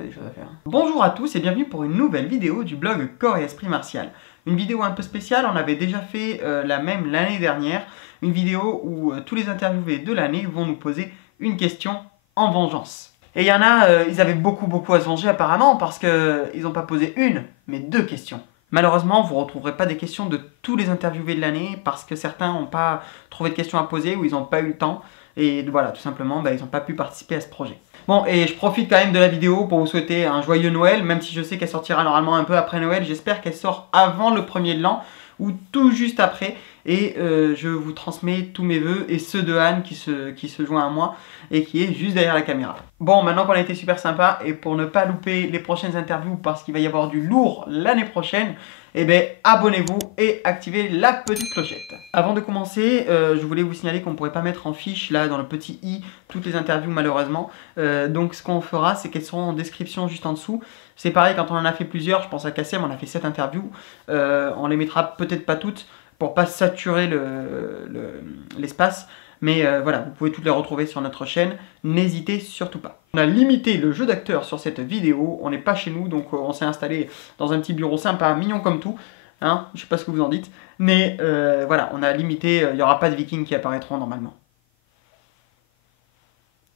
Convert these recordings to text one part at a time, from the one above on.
Des choses à faire. Bonjour à tous et bienvenue pour une nouvelle vidéo du blog Corps et Esprit Martial. Une vidéo un peu spéciale, on avait déjà fait la même l'année dernière. Une vidéo où tous les interviewés de l'année vont nous poser une question en vengeance. Et il y en a, ils avaient beaucoup à se venger apparemment parce qu'ils n'ont pas posé une, mais deux questions. Malheureusement, vous ne retrouverez pas des questions de tous les interviewés de l'année parce que certains n'ont pas trouvé de questions à poser ou ils n'ont pas eu le temps. Et voilà, tout simplement, ils n'ont pas pu participer à ce projet. Bon, et je profite quand même de la vidéo pour vous souhaiter un joyeux Noël, même si je sais qu'elle sortira normalement un peu après Noël. J'espère qu'elle sort avant le 1er de l'an ou tout juste après. Et je vous transmets tous mes vœux et ceux de Anne qui se joint à moi et qui est juste derrière la caméra. Bon, maintenant qu'on a été super sympa et pour ne pas louper les prochaines interviews parce qu'il va y avoir du lourd l'année prochaine, eh bien abonnez-vous et activez la petite clochette. Avant de commencer, je voulais vous signaler qu'on ne pourrait pas mettre en fiche là dans le petit i toutes les interviews malheureusement. Donc ce qu'on fera, c'est qu'elles seront en description juste en dessous. C'est pareil quand on en a fait plusieurs, je pense à Kassem, on a fait 7 interviews. On les mettra peut-être pas toutes pour pas saturer l'espace. Mais voilà, vous pouvez toutes les retrouver sur notre chaîne, n'hésitez surtout pas. On a limité le jeu d'acteur sur cette vidéo, on n'est pas chez nous, donc on s'est installé dans un petit bureau sympa, mignon comme tout. Hein, je sais pas ce que vous en dites, mais voilà, on a limité, il n'y aura pas de vikings qui apparaîtront normalement.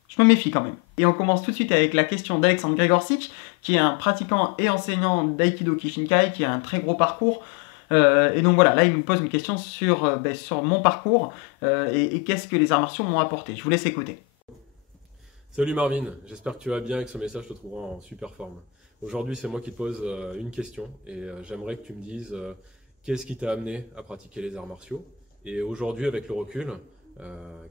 Je me méfie quand même. Et on commence tout de suite avec la question d'Alexandre Grégorczyk, qui est un pratiquant et enseignant d'Aikido Kishinkai, qui a un très gros parcours. Et donc voilà, là il nous pose une question sur mon parcours et qu'est-ce que les arts martiaux m'ont apporté. Je vous laisse écouter. Salut Marvin, j'espère que tu vas bien et que ce message te trouvera en super forme. Aujourd'hui c'est moi qui te pose une question et j'aimerais que tu me dises qu'est-ce qui t'a amené à pratiquer les arts martiaux et aujourd'hui avec le recul,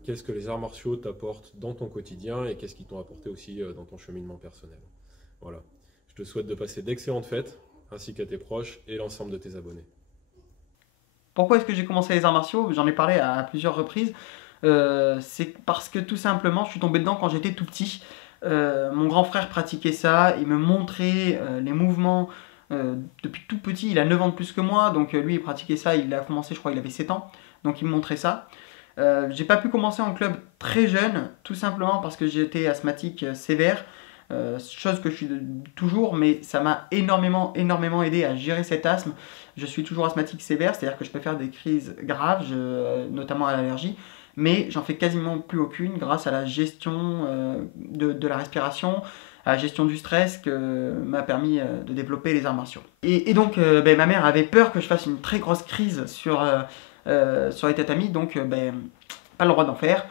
qu'est-ce que les arts martiaux t'apportent dans ton quotidien et qu'est-ce qu'ils t'ont apporté aussi dans ton cheminement personnel. Voilà, je te souhaite de passer d'excellentes fêtes ainsi qu'à tes proches et l'ensemble de tes abonnés. Pourquoi est-ce que j'ai commencé les arts martiaux? J'en ai parlé à plusieurs reprises. C'est parce que tout simplement, je suis tombé dedans quand j'étais tout petit. Mon grand frère pratiquait ça, il me montrait les mouvements depuis tout petit. Il a 9 ans de plus que moi, donc lui il pratiquait ça, il a commencé, je crois, il avait 7 ans, donc il me montrait ça. J'ai pas pu commencer en club très jeune, tout simplement parce que j'étais asthmatique sévère. Chose que je suis toujours, mais ça m'a énormément aidé à gérer cet asthme. Je suis toujours asthmatique sévère, c'est-à-dire que je peux faire des crises graves, notamment à l'allergie, mais j'en fais quasiment plus aucune grâce à la gestion de la respiration, à la gestion du stress que m'a permis de développer les arts martiaux. Et donc ma mère avait peur que je fasse une très grosse crise sur les tatamis, donc pas le droit d'en faire.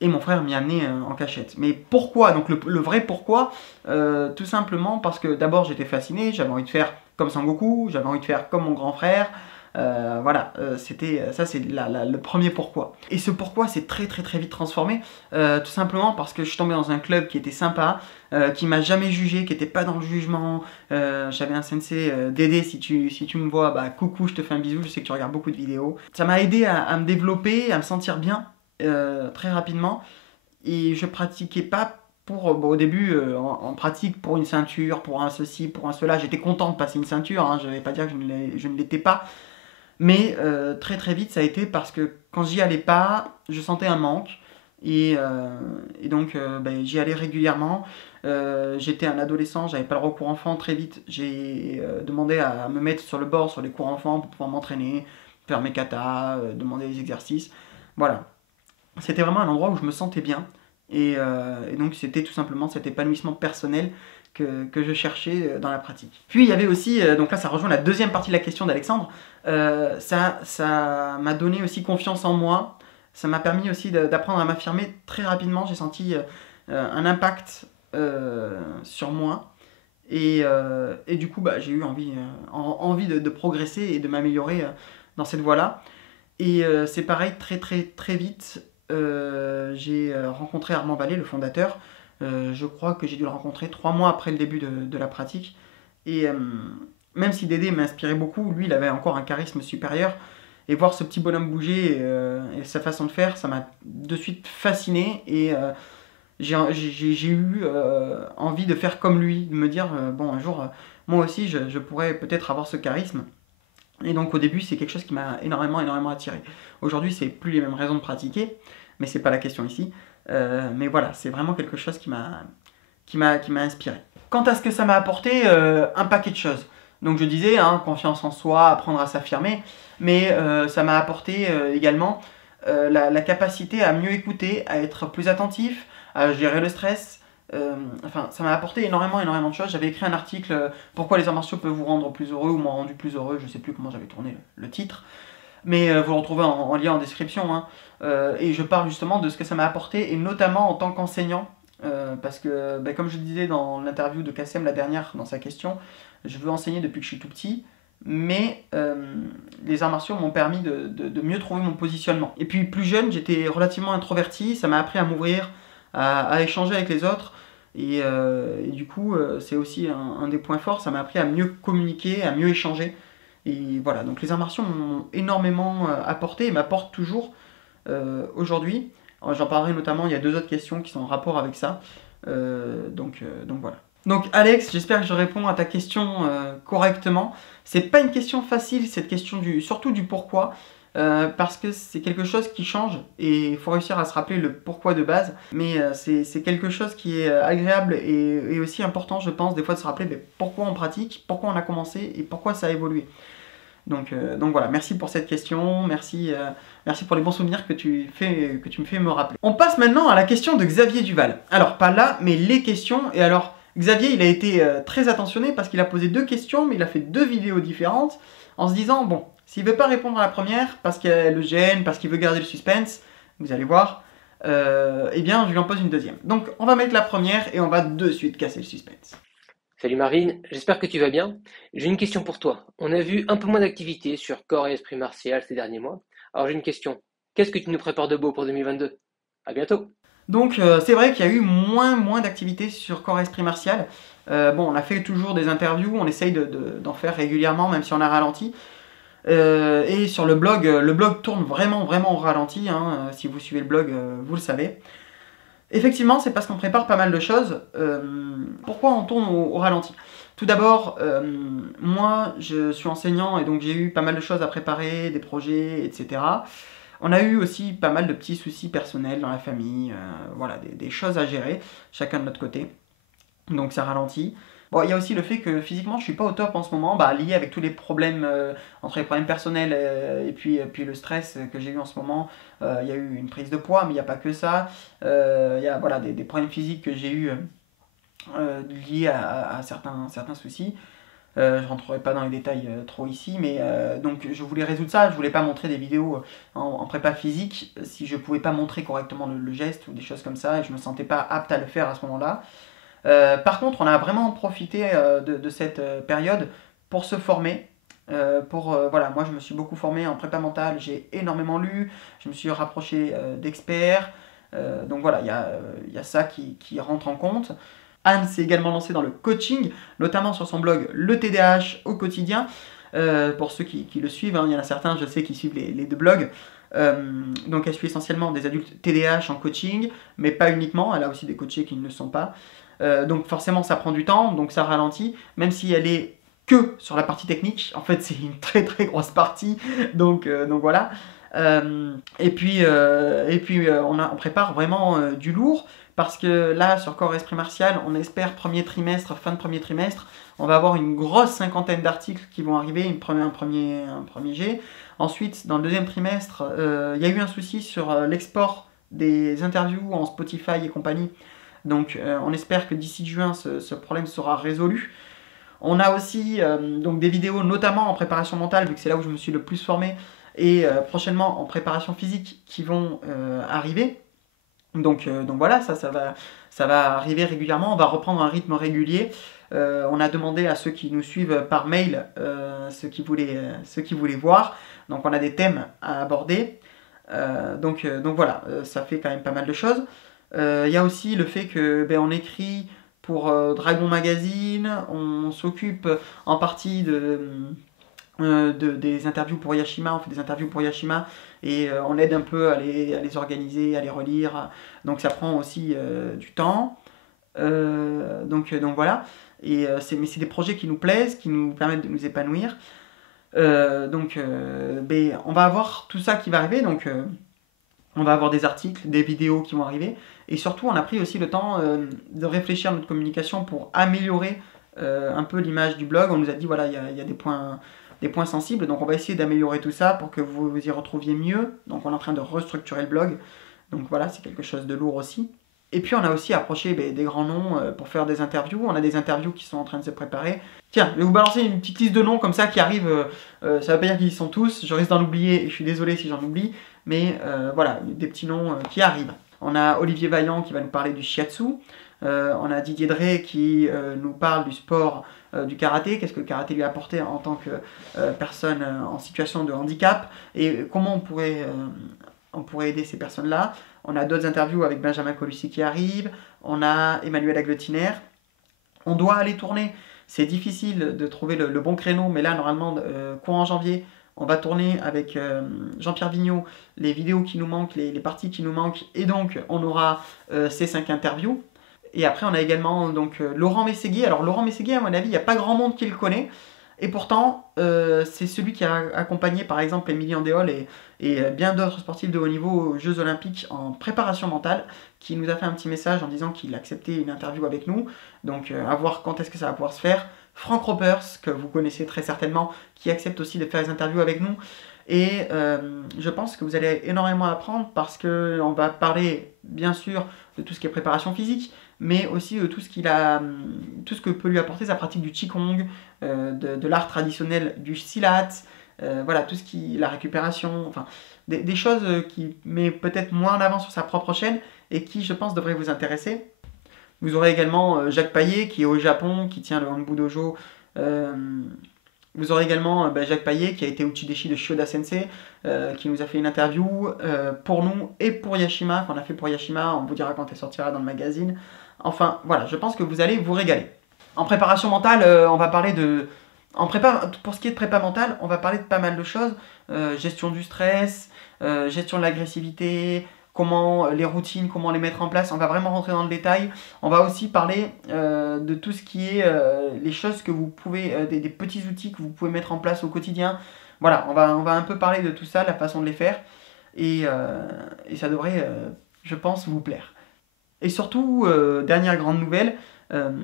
Et mon frère m'y a amené en cachette. Mais pourquoi? Donc le vrai pourquoi, tout simplement parce que d'abord j'étais fasciné, j'avais envie de faire comme Sangoku, j'avais envie de faire comme mon grand frère. Voilà, ça c'est le premier pourquoi. Et ce pourquoi s'est très vite transformé, tout simplement parce que je suis tombé dans un club qui était sympa, qui m'a jamais jugé, qui n'était pas dans le jugement. J'avais un sensei, Dédé, si tu me vois, coucou, je te fais un bisou, je sais que tu regardes beaucoup de vidéos. Ça m'a aidé à me développer, à me sentir bien. Très rapidement, et je pratiquais pas pour, au début en pratique pour une ceinture, pour un ceci, pour un cela. J'étais content de passer une ceinture, hein, je ne vais pas dire que je ne l'étais pas, mais très vite ça a été parce que quand j'y allais pas, je sentais un manque, et donc j'y allais régulièrement. J'étais un adolescent, j'avais pas le recours enfant. Très vite j'ai demandé à me mettre sur le bord, sur les cours enfants pour pouvoir m'entraîner, faire mes katas, demander des exercices, voilà. C'était vraiment un endroit où je me sentais bien. Et donc c'était tout simplement cet épanouissement personnel que je cherchais dans la pratique. Puis il y avait aussi, donc là ça rejoint la deuxième partie de la question d'Alexandre, ça m'a donné aussi confiance en moi, ça m'a permis aussi d'apprendre à m'affirmer très rapidement. J'ai senti un impact sur moi. Et du coup j'ai eu envie de progresser et de m'améliorer dans cette voie-là. Et c'est pareil, très vite, j'ai rencontré Armand Vallée, le fondateur. Je crois que j'ai dû le rencontrer 3 mois après le début de la pratique. Et même si Dédé m'inspirait beaucoup, lui il avait encore un charisme supérieur. Et voir ce petit bonhomme bouger et sa façon de faire, ça m'a de suite fasciné. Et j'ai eu envie de faire comme lui, de me dire, bon un jour, moi aussi je pourrais peut-être avoir ce charisme. Et donc au début c'est quelque chose qui m'a énormément attiré. Aujourd'hui c'est plus les mêmes raisons de pratiquer, mais c'est pas la question ici. Mais voilà, c'est vraiment quelque chose qui qui m'a inspiré. Quant à ce que ça m'a apporté, un paquet de choses. Donc je disais, hein, confiance en soi, apprendre à s'affirmer, mais ça m'a apporté également la capacité à mieux écouter, à être plus attentif, à gérer le stress. Enfin, ça m'a apporté énormément de choses. J'avais écrit un article, pourquoi les arts martiaux peuvent vous rendre plus heureux ou m'ont rendu plus heureux, je sais plus comment j'avais tourné le titre, mais vous le retrouvez en lien en description, hein. Et je parle justement de ce que ça m'a apporté, et notamment en tant qu'enseignant, parce que, ben, comme je le disais dans l'interview de Kassem la dernière, dans sa question, je veux enseigner depuis que je suis tout petit, mais les arts martiaux m'ont permis de mieux trouver mon positionnement. Et puis plus jeune, j'étais relativement introverti, ça m'a appris à m'ouvrir, à échanger avec les autres, et du coup, c'est aussi un des points forts, ça m'a appris à mieux communiquer, à mieux échanger. Et voilà, donc les arts martiaux m'ont énormément apporté et m'apportent toujours aujourd'hui. J'en parlerai notamment, il y a 2 autres questions qui sont en rapport avec ça. Donc voilà. Donc Alex, j'espère que je réponds à ta question correctement. C'est pas une question facile, cette question surtout du pourquoi, parce que c'est quelque chose qui change et il faut réussir à se rappeler le pourquoi de base. Mais c'est quelque chose qui est agréable et aussi important, je pense, des fois de se rappeler pourquoi on pratique, pourquoi on a commencé et pourquoi ça a évolué. Donc voilà, merci pour cette question, merci pour les bons souvenirs que tu me fais me rappeler. On passe maintenant à la question de Xavier Duval. Alors pas là, mais les questions. Et alors Xavier, il a été très attentionné parce qu'il a posé 2 questions, mais il a fait 2 vidéos différentes en se disant, bon, s'il veut pas répondre à la première parce qu'elle le gêne, parce qu'il veut garder le suspense, vous allez voir, eh bien je lui en pose une deuxième. Donc on va mettre la première et on va de suite casser le suspense. Salut Marvin, j'espère que tu vas bien. J'ai une question pour toi. On a vu un peu moins d'activité sur corps et esprit martial ces derniers mois. Alors j'ai une question. Qu'est-ce que tu nous prépares de beau pour 2022? À bientôt. Donc c'est vrai qu'il y a eu moins d'activités sur corps esprit martial. Bon, on a fait toujours des interviews, on essaye d'en faire régulièrement, même si on a ralenti. Et sur le blog tourne vraiment au ralenti, hein. Si vous suivez le blog, vous le savez. Effectivement, c'est parce qu'on prépare pas mal de choses. Pourquoi on tourne au ralenti? Tout d'abord, moi, je suis enseignant et donc j'ai eu pas mal de choses à préparer, des projets, etc. On a eu aussi pas mal de petits soucis personnels dans la famille, voilà, des choses à gérer, chacun de notre côté. Donc ça ralentit. Bon, il y a aussi le fait que physiquement je suis pas au top en ce moment, lié avec tous les problèmes, entre les problèmes personnels et puis le stress que j'ai eu en ce moment. Il y a eu une prise de poids, mais il n'y a pas que ça. Il y a voilà, des problèmes physiques que j'ai eu liés à certains soucis. Je rentrerai pas dans les détails trop ici, mais donc je voulais résoudre ça. Je voulais pas montrer des vidéos en prépa physique si je pouvais pas montrer correctement le geste ou des choses comme ça, et je me sentais pas apte à le faire à ce moment-là. Par contre, on a vraiment profité de cette période pour se former. Voilà, moi je me suis beaucoup formé en prépa mentale, j'ai énormément lu, je me suis rapproché d'experts. Donc voilà, il y a ça qui rentre en compte. Anne s'est également lancée dans le coaching, notamment sur son blog Le TDAH au quotidien. Pour ceux qui le suivent, hein, il y en a certains, je sais, qui suivent les 2 blogs. Donc elle suit essentiellement des adultes TDAH en coaching, mais pas uniquement, elle a aussi des coachés qui ne le sont pas. Donc forcément ça prend du temps, donc ça ralentit, même si elle est que sur la partie technique. En fait c'est une très grosse partie, donc voilà. Et puis on prépare vraiment du lourd, parce que là sur corps esprit martial, on espère fin de premier trimestre, on va avoir une grosse 50aine d'articles qui vont arriver, un premier jet. Ensuite dans le 2e trimestre, il y a eu un souci sur l'export des interviews en Spotify et compagnie. Donc on espère que d'ici juin ce problème sera résolu. On a aussi donc des vidéos notamment en préparation mentale, vu que c'est là où je me suis le plus formé, et prochainement en préparation physique qui vont arriver. Donc voilà, ça va arriver régulièrement, on va reprendre un rythme régulier. On a demandé à ceux qui nous suivent par mail ceux qui voulaient voir. Donc on a des thèmes à aborder. Donc voilà, ça fait quand même pas mal de choses. Il y a aussi le fait que on écrit pour Dragon Magazine, on s'occupe en partie des interviews pour Yashima, on fait des interviews pour Yashima et on aide un peu à les organiser, à les relire, donc ça prend aussi du temps. Donc voilà, et mais c'est des projets qui nous plaisent, qui nous permettent de nous épanouir. On va avoir tout ça qui va arriver, donc on va avoir des articles, des vidéos qui vont arriver, Et surtout, on a pris aussi le temps de réfléchir à notre communication pour améliorer un peu l'image du blog. On nous a dit, voilà, il y a des points sensibles, donc on va essayer d'améliorer tout ça pour que vous vous y retrouviez mieux. Donc on est en train de restructurer le blog. Donc voilà, c'est quelque chose de lourd aussi. Et puis on a aussi approché des grands noms pour faire des interviews. On a des interviews qui sont en train de se préparer. Tiens, je vais vous balancer une petite liste de noms comme ça qui arrivent. Ça ne veut pas dire qu'ils y sont tous. Je risque d'en oublier et je suis désolé si j'en oublie. Mais voilà, des petits noms qui arrivent. On a Olivier Vaillant qui va nous parler du shiatsu. On a Didier Drey qui nous parle du sport du karaté. Qu'est-ce que le karaté lui a apporté en tant que personne en situation de handicap. Et comment on pourrait aider ces personnes-là. On a d'autres interviews avec Benjamin Colucci qui arrivent. On a Emmanuel Agletiner. On doit aller tourner. C'est difficile de trouver le bon créneau, mais là, normalement, courant janvier, on va tourner avec Jean-Pierre Vigneault les vidéos qui nous manquent, les parties qui nous manquent, et donc on aura ces 5 interviews. Et après, on a également donc, Laurent Mességuier. Alors, Laurent Mességuier, à mon avis, il n'y a pas grand monde qui le connaît. Et pourtant, c'est celui qui a accompagné, par exemple, Émilie Andéol et bien d'autres sportifs de haut niveau aux Jeux Olympiques en préparation mentale, qui nous a fait un petit message en disant qu'il acceptait une interview avec nous. Donc, à voir quand est-ce que ça va pouvoir se faire. Frank Ropers, que vous connaissez très certainement, qui accepte aussi de faire des interviews avec nous. Et je pense que vous allez énormément apprendre parce qu'on va parler, bien sûr, de tout ce qui est préparation physique, mais aussi de tout ce que peut lui apporter sa pratique du Qigong, de l'art traditionnel du Silat, voilà, tout ce qui la récupération, enfin, des choses qui met peut-être moins en avant sur sa propre chaîne et qui, je pense, devraient vous intéresser. Vous aurez également Jacques Payet qui est au Japon, qui tient le Hanbu Dojo. Vous aurez également Jacques Payet qui a été Uchideshi de Shioda Sensei, qui nous a fait une interview pour nous et pour Yashima, qu'on a fait pour Yashima. On vous dira quand elle sortira dans le magazine. Enfin, voilà, je pense que vous allez vous régaler. En préparation mentale, on va parler de... Pour ce qui est de prépa mentale, on va parler de pas mal de choses. Gestion du stress, gestion de l'agressivité, comment les routines, comment les mettre en place. On va vraiment rentrer dans le détail. On va aussi parler de tout ce qui est les choses que vous pouvez, des petits outils que vous pouvez mettre en place au quotidien. Voilà, on va un peu parler de tout ça, la façon de les faire. Et ça devrait, je pense, vous plaire. Et surtout, dernière grande nouvelle,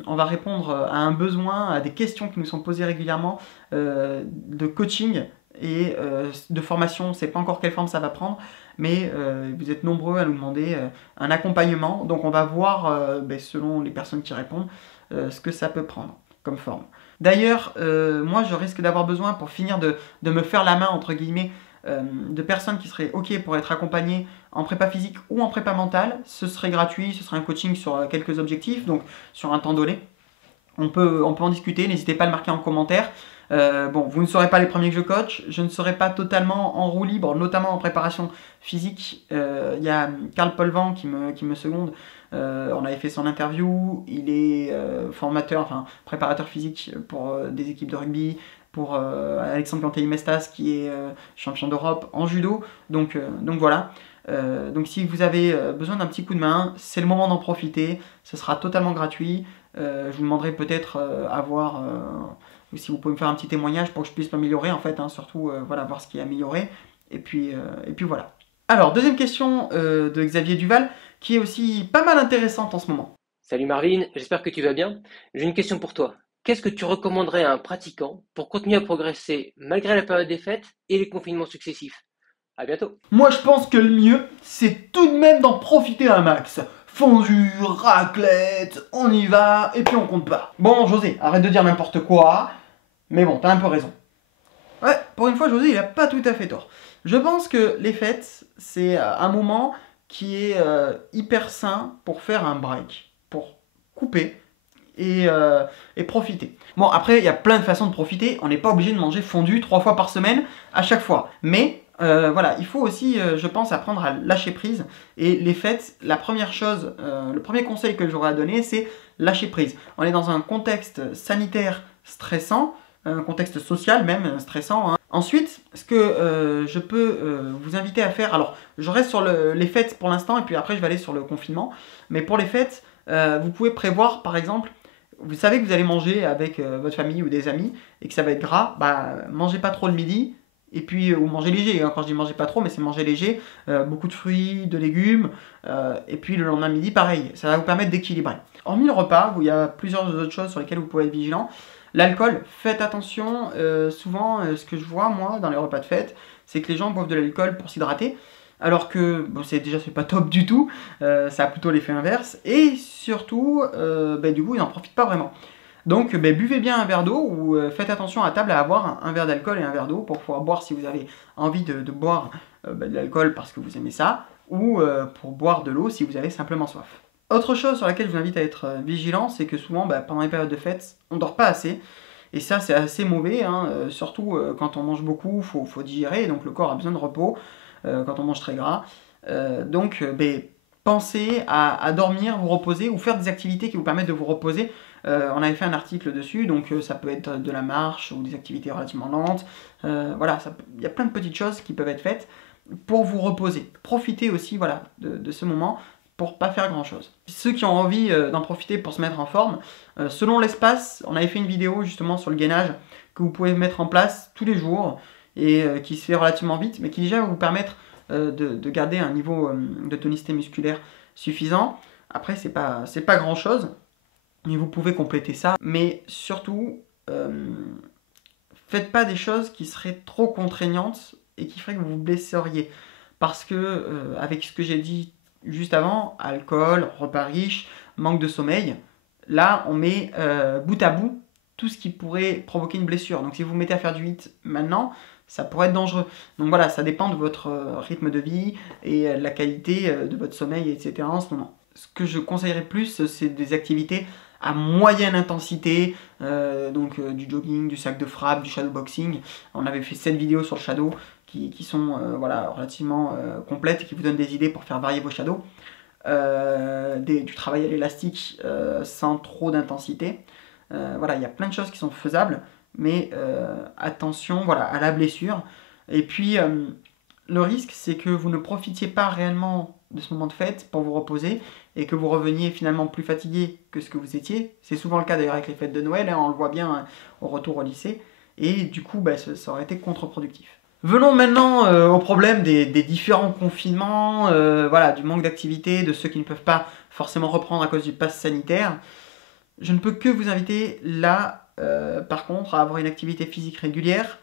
on va répondre à un besoin, à des questions qui nous sont posées régulièrement de coaching et de formation. On ne sait pas encore quelle forme ça va prendre, mais vous êtes nombreux à nous demander un accompagnement. Donc on va voir, selon les personnes qui répondent, ce que ça peut prendre comme forme. D'ailleurs, moi je risque d'avoir besoin pour finir de me faire la main, entre guillemets, de personnes qui seraient OK pour être accompagnées en prépa physique ou en prépa mentale. Ce serait gratuit, ce serait un coaching sur quelques objectifs, donc sur un temps donné. On peut en discuter, n'hésitez pas à le marquer en commentaire. Bon, vous ne serez pas les premiers que je coach, je ne serai pas totalement en roue libre, notamment en préparation physique. Il y a Karl Polvan qui me seconde. On avait fait son interview, il est formateur, enfin préparateur physique pour des équipes de rugby, pour Alexandre Cantelli-Mestas qui est champion d'Europe en judo. Donc voilà. Donc si vous avez besoin d'un petit coup de main, c'est le moment d'en profiter. Ce sera totalement gratuit. Je vous demanderai peut-être si vous pouvez me faire un petit témoignage pour que je puisse m'améliorer en fait, hein, surtout voilà, voir ce qui est amélioré. Et puis voilà. Alors, deuxième question de Xavier Duval, qui est aussi pas mal intéressante en ce moment. Salut Marvin, j'espère que tu vas bien. J'ai une question pour toi. Qu'est-ce que tu recommanderais à un pratiquant pour continuer à progresser malgré la période des fêtes et les confinements successifs? À bientôt. Moi, je pense que le mieux, c'est tout de même d'en profiter un max. Fondue, raclette, on y va, et puis on compte pas. Bon, José, arrête de dire n'importe quoi, mais bon, t'as un peu raison. Ouais, pour une fois, José, il a pas tout à fait tort. Je pense que les fêtes, c'est un moment qui est hyper sain pour faire un break, pour couper et profiter. Bon, après, il y a plein de façons de profiter. On n'est pas obligé de manger fondu 3 fois par semaine à chaque fois. Mais voilà, il faut aussi, je pense, apprendre à lâcher prise. Et les fêtes, la première chose, le premier conseil que j'aurais à donner, c'est lâcher prise. On est dans un contexte sanitaire stressant, un contexte social même stressant, hein. Ensuite, ce que je peux vous inviter à faire, alors je reste sur les fêtes pour l'instant et puis après je vais aller sur le confinement, mais pour les fêtes, vous pouvez prévoir par exemple, vous savez que vous allez manger avec votre famille ou des amis et que ça va être gras, bah mangez pas trop le midi, Et puis, ou manger léger, hein. Quand je dis manger pas trop, mais c'est manger léger, beaucoup de fruits, de légumes, et puis le lendemain midi, pareil, ça va vous permettre d'équilibrer. Hormis le repas, où il y a plusieurs autres choses sur lesquelles vous pouvez être vigilant, l'alcool, faites attention, souvent, ce que je vois, moi, dans les repas de fête, c'est que les gens boivent de l'alcool pour s'hydrater, alors que, bon, c'est pas top du tout, ça a plutôt l'effet inverse, et surtout, du coup, ils n'en profitent pas vraiment. Donc buvez bien un verre d'eau ou faites attention à table à avoir un verre d'alcool et un verre d'eau pour pouvoir boire si vous avez envie de boire de l'alcool parce que vous aimez ça ou pour boire de l'eau si vous avez simplement soif. Autre chose sur laquelle je vous invite à être vigilant, c'est que souvent pendant les périodes de fête, on dort pas assez. Et ça c'est assez mauvais, hein, surtout quand on mange beaucoup, faut digérer, donc le corps a besoin de repos quand on mange très gras. Pensez à dormir, vous reposer ou faire des activités qui vous permettent de vous reposer. On avait fait un article dessus, donc ça peut être de la marche ou des activités relativement lentes. Voilà, il y a plein de petites choses qui peuvent être faites pour vous reposer. Profitez aussi de ce moment pour pas faire grand chose. Ceux qui ont envie d'en profiter pour se mettre en forme, selon l'espace, on avait fait une vidéo justement sur le gainage que vous pouvez mettre en place tous les jours et qui se fait relativement vite, mais qui déjà va vous permettre de garder un niveau de tonicité musculaire suffisant. Après, c'est pas grand chose. Mais vous pouvez compléter ça. Mais surtout, faites pas des choses qui seraient trop contraignantes et qui feraient que vous vous blesseriez. Parce que, avec ce que j'ai dit juste avant, alcool, repas riches, manque de sommeil, là, on met bout à bout tout ce qui pourrait provoquer une blessure. Donc si vous vous mettez à faire du HIIT maintenant, ça pourrait être dangereux. Donc voilà, ça dépend de votre rythme de vie et de la qualité de votre sommeil, etc. en ce moment. Ce que je conseillerais plus, c'est des activités à moyenne intensité, du jogging, du sac de frappe, du shadowboxing. On avait fait 7 vidéos sur le shadow qui sont relativement complètes et qui vous donnent des idées pour faire varier vos shadows. Du travail à l'élastique sans trop d'intensité. Il y a plein de choses qui sont faisables, mais attention à la blessure. Et puis, le risque, c'est que vous ne profitiez pas réellement de ce moment de fête pour vous reposer et que vous reveniez finalement plus fatigué que ce que vous étiez. C'est souvent le cas d'ailleurs avec les fêtes de Noël, hein, on le voit bien au retour au lycée. Et du coup, ça aurait été contre-productif. Venons maintenant au problème des différents confinements, du manque d'activité, de ceux qui ne peuvent pas forcément reprendre à cause du pass sanitaire. Je ne peux que vous inviter là, par contre, à avoir une activité physique régulière.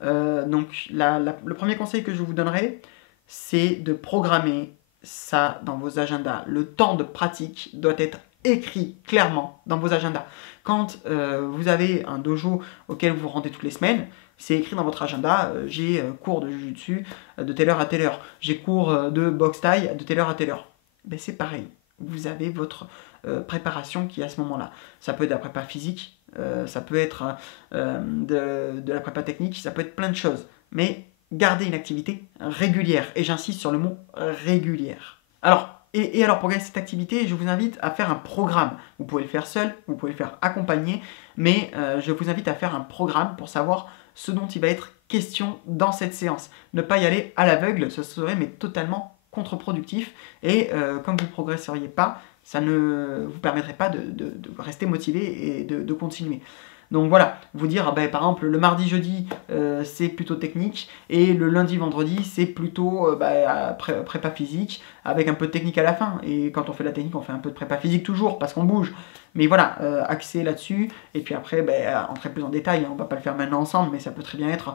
Le premier conseil que je vous donnerai, c'est de programmer ça dans vos agendas. Le temps de pratique doit être écrit clairement dans vos agendas. Quand vous avez un dojo auquel vous vous rendez toutes les semaines, c'est écrit dans votre agenda, j'ai cours de jujutsu de telle heure à telle heure, j'ai cours de boxe thaï de telle heure à telle heure. C'est pareil, vous avez votre préparation qui est à ce moment-là. Ça peut être de la prépa physique, ça peut être de la prépa technique, ça peut être plein de choses. Mais gardez une activité régulière. Et j'insiste sur le mot régulière. Alors, pour gagner cette activité, je vous invite à faire un programme. Vous pouvez le faire seul, vous pouvez le faire accompagné, mais je vous invite à faire un programme pour savoir ce dont il va être question dans cette séance. Ne pas y aller à l'aveugle, ce serait totalement contre-productif. Et comme vous ne progresseriez pas, ça ne vous permettrait pas de rester motivé et de continuer. Donc voilà, vous dire par exemple le mardi jeudi c'est plutôt technique et le lundi vendredi c'est plutôt prépa physique avec un peu de technique à la fin. Et quand on fait de la technique on fait un peu de prépa physique toujours parce qu'on bouge. Mais voilà, axé là-dessus et puis après entrer plus en détail, on va pas le faire maintenant ensemble mais ça peut très bien être